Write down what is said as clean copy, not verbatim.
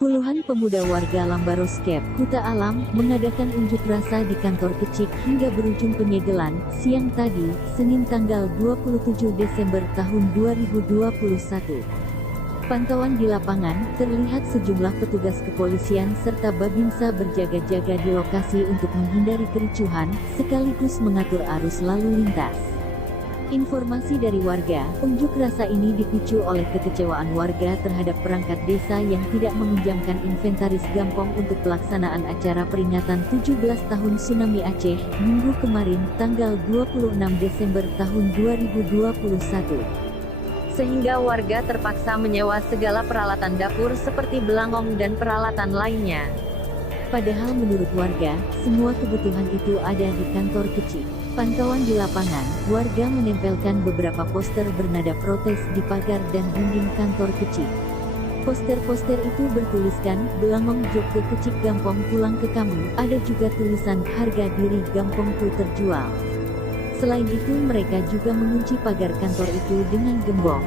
Puluhan pemuda warga Lambaroskep, Kuta Alam, mengadakan unjuk rasa di kantor Kecik hingga berujung penyegelan, siang tadi, Senin tanggal 27 Desember tahun 2021. Pantauan di lapangan, terlihat sejumlah petugas kepolisian serta Babinsa berjaga-jaga di lokasi untuk menghindari kericuhan, sekaligus mengatur arus lalu lintas. Informasi dari warga, unjuk rasa ini dipicu oleh kekecewaan warga terhadap perangkat desa yang tidak meminjamkan inventaris gampong untuk pelaksanaan acara peringatan 17 tahun Tsunami Aceh, Minggu kemarin, tanggal 26 Desember tahun 2021. Sehingga warga terpaksa menyewa segala peralatan dapur seperti belangong dan peralatan lainnya. Padahal menurut warga, semua kebutuhan itu ada di kantor Kecik. Pantauan di lapangan, warga menempelkan beberapa poster bernada protes di pagar dan dinding kantor Kecik. Poster-poster itu bertuliskan, "Belangong Jogja Kecik Gampong pulang ke kamu." Ada juga tulisan, "Harga diri Gampongku terjual." Selain itu mereka juga mengunci pagar kantor itu dengan gembok.